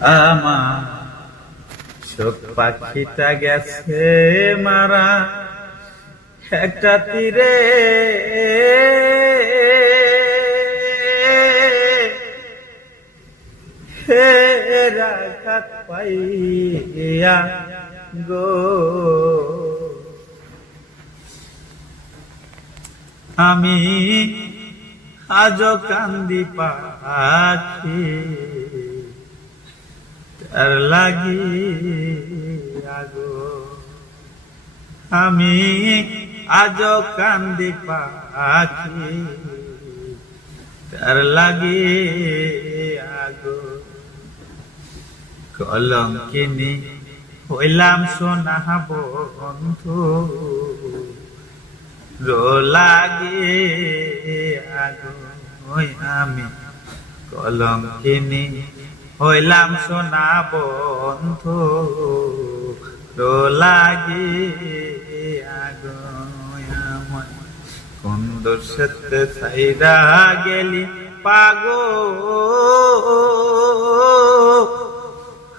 আমার শোক পাখিটা গেছে মারা একটা তীরে, হে রাখাত পাইয়া গো আমি আজও কান্দি পাখি তার লাগিয়া গো, আমি আজও কান্দি পাখি তার লাগিয়া গো। কলঙ্কিনী হইলাম সোনা বন্ধু লাগিয়া গো, আমি কলঙ্কিনী হইলাম সোনা বন্ধু লাগিয়া গো। আমার কোন দোষেতে ছাইরা গেলি পাগো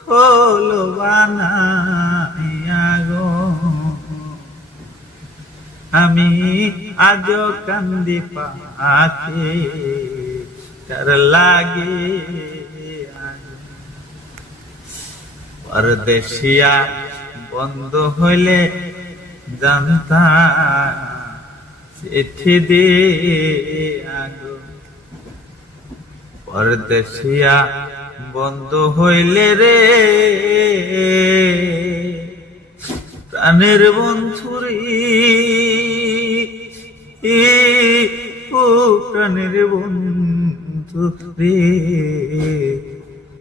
হলো বানাইয়া গো, আমি আজও কান্দি পাখি তার লাগিয়া গো। পরদেশিয়া বন্ধ হইলে জানতাম চিঠি দিয়া গো, পরদেশিয়া বন্ধ হইলে রে প্রাণের বন্ধুরি, ও প্রাণের বন্ধু রে